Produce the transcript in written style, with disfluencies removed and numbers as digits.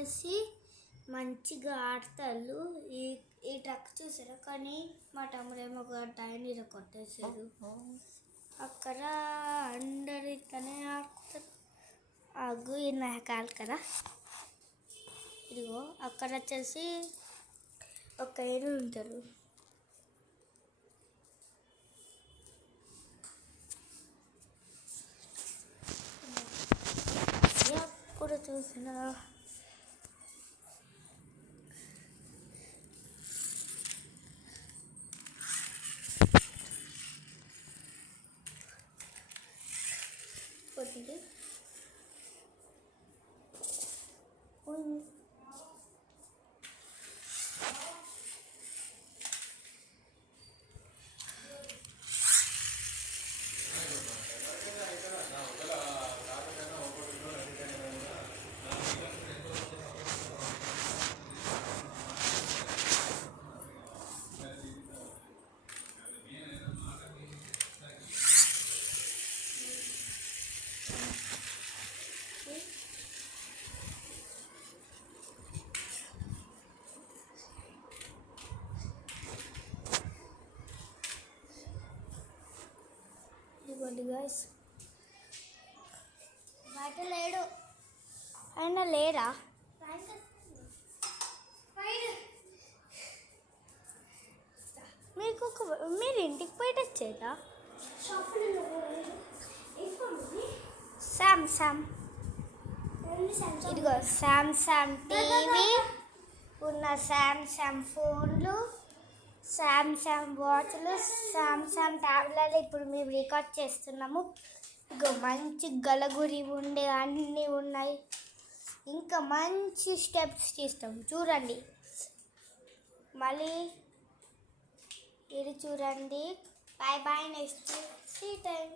వచ్చేసి మంచిగా ఆడతారు. ఈ ఈ ట్రక్ చూసారా, కానీ మా తమ్ముడేమో ఒక టైర్ని కొట్టేసాడు. అక్కడ అందరు ఇట్లనే ఆడుతారు. అగ్గు కాదు కదా. ఇదిగో అక్కడ వచ్చేసి ఒక ఏడు ఉంటారు. ఎప్పుడు చూసినా పోతుంది. ఇదిగోండి గైస్, బయట లేడు. ఆయన లేరా? మీరు ఇంటికి పోయి వచ్చేదా? శాంసంగ్, ఇదిగో శాంసంగ్ టీవీ ఉన్న, శాంసంగ్ ఫోన్లు, శాంసంగ్ వాచ్లు, శాంసంగ్ ట్యాబ్లెట్లు. ఇప్పుడు మేము రికార్డ్ చేస్తున్నాము. ఇగో మంచి గలగురి ఉండే అన్నీ ఉన్నాయి. ఇంకా మంచి స్టెప్స్ తీస్తాం చూడండి. మళ్ళీ ఇది చూడండి. Bye bye, next see time.